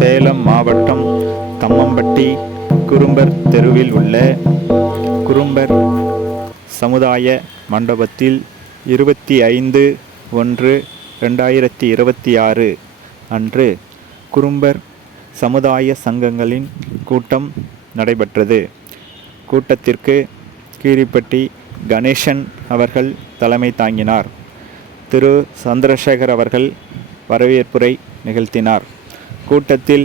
சேலம் மாவட்டம் தம்மம்பட்டி குறும்பர் தெருவில் உள்ள குறும்பர் சமுதாய மண்டபத்தில் 25/1/2026 அன்று குறும்பர் சமுதாய சங்கங்களின் கூட்டம் நடைபெற்றது. கூட்டத்திற்கு கீரிப்பட்டி கணேசன் அவர்கள் தலைமை தாங்கினார். திரு சந்திரசேகர் அவர்கள் வரவேற்புரை நிகழ்த்தினார். கூட்டத்தில்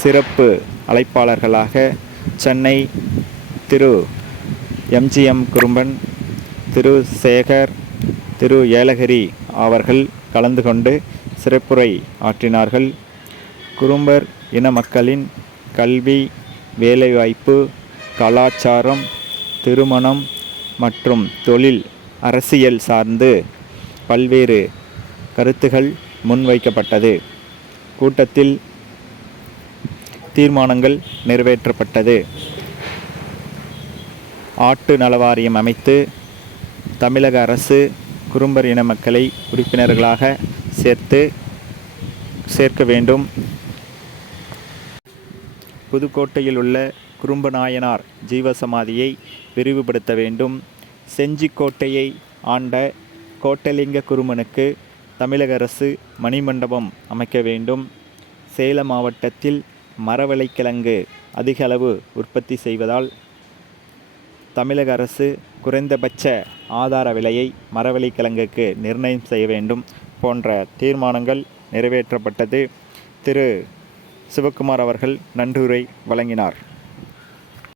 சிறப்பு அழைப்பாளர்களாக சென்னை திரு MGM குறும்பன், திரு சேகர், திரு ஏலகிரி அவர்கள் கலந்து கொண்டு சிறப்புரை ஆற்றினார்கள். குறும்பர் இன மக்களின் கல்வி, வேலைவாய்ப்பு, கலாச்சாரம், திருமணம் மற்றும் தொழில், அரசியல் சார்ந்து பல்வேறு கருத்துகள் முன்வைக்கப்பட்டது. கூட்டத்தில் தீர்மானங்கள் நிறைவேற்றப்பட்டது. ஆட்டு நலவாரியம் அமைத்து தமிழக அரசு குறும்பர் இன மக்களை உறுப்பினர்களாக சேர்க்க வேண்டும். புதுக்கோட்டையில் உள்ள குறும்பநாயனார் ஜீவசமாதியை விரிவுபடுத்த வேண்டும். செஞ்சிக்கோட்டையை ஆண்ட கோட்டலிங்க குறும்பனுக்கு தமிழக அரசு மணிமண்டபம் அமைக்க வேண்டும். சேலம் மாவட்டத்தில் மரவள்ளிக்கிழங்கு அதிக அளவு உற்பத்தி செய்வதால் தமிழக அரசு குறைந்தபட்ச ஆதார விலையை மரவள்ளிக்கிழங்குக்கு நிர்ணயம் செய்ய வேண்டும் போன்ற தீர்மானங்கள் நிறைவேற்றப்பட்டது. திரு சிவக்குமார் அவர்கள் நன்றியுரை வழங்கினார்.